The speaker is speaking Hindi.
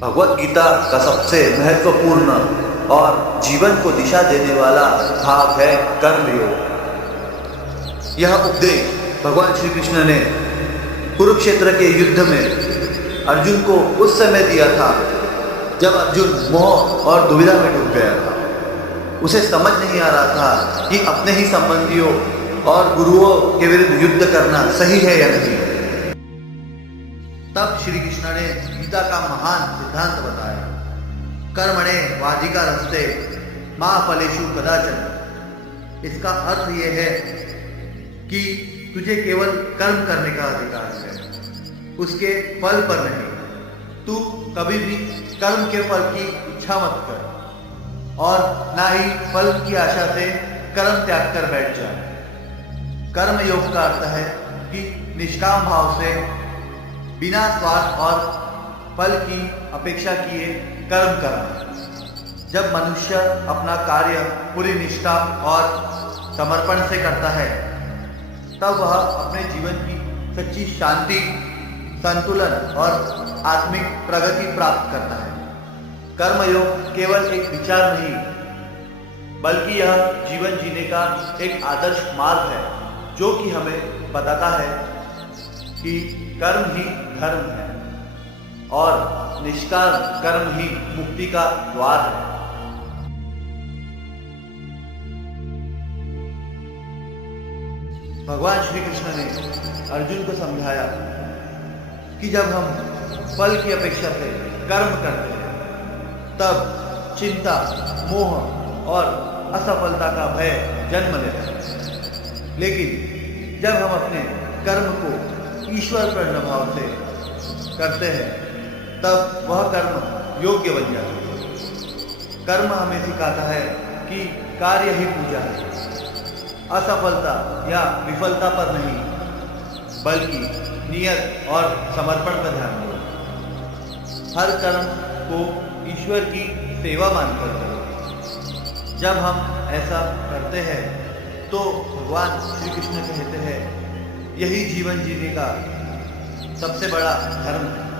भगवत गीता का सबसे महत्वपूर्ण और जीवन को दिशा देने वाला भाग है कर्मयोग। यह उपदेश भगवान श्री कृष्ण ने कुरुक्षेत्र के युद्ध में अर्जुन को उस समय दिया था जब अर्जुन मोह और दुविधा में डूब गया था। उसे समझ नहीं आ रहा था कि अपने ही संबंधियों और गुरुओं के विरुद्ध युद्ध करना सही है या नहीं। तब श्री कृष्ण ने गीता का महान सिद्धांत बताया, कर्मणे वाधिकारस्ते मा फलेषु कदाचन। इसका अर्थ यह है कि तुझे केवल कर्म करने का अधिकार है, उसके फल पर नहीं। तू कभी भी कर्म के फल की इच्छा मत कर और ना ही फल की आशा से कर्म त्याग कर बैठ जा। कर्म योग का अर्थ है कि निष्काम भाव से बिना स्वार्थ और फल की अपेक्षा किए कर्म करना। जब मनुष्य अपना कार्य पूरी निष्ठा और समर्पण से करता है तब वह अपने जीवन की सच्ची शांति, संतुलन और आत्मिक प्रगति प्राप्त करता है। कर्मयोग केवल एक विचार नहीं बल्कि यह जीवन जीने का एक आदर्श मार्ग है जो कि हमें बताता है कि कर्म ही धर्म है और निष्काम कर्म ही मुक्ति का द्वार है। भगवान श्री कृष्ण ने अर्जुन को समझाया कि जब हम फल की अपेक्षा से कर्म करते हैं तब चिंता, मोह और असफलता का भय जन्म लेता है। लेकिन जब हम अपने कर्म को ईश्वर प्रेरणा भाव से करते हैं तब वह कर्म योग्य बन जाता है। कर्म हमें सिखाता है कि कार्य ही पूजा है, असफलता या विफलता पर नहीं बल्कि नियत और समर्पण पर ध्यान दो। हर कर्म को ईश्वर की सेवा मानकर करो। जब हम ऐसा करते हैं तो भगवान श्री कृष्ण कहते हैं यही जीवन जीने का सबसे बड़ा धर्म है।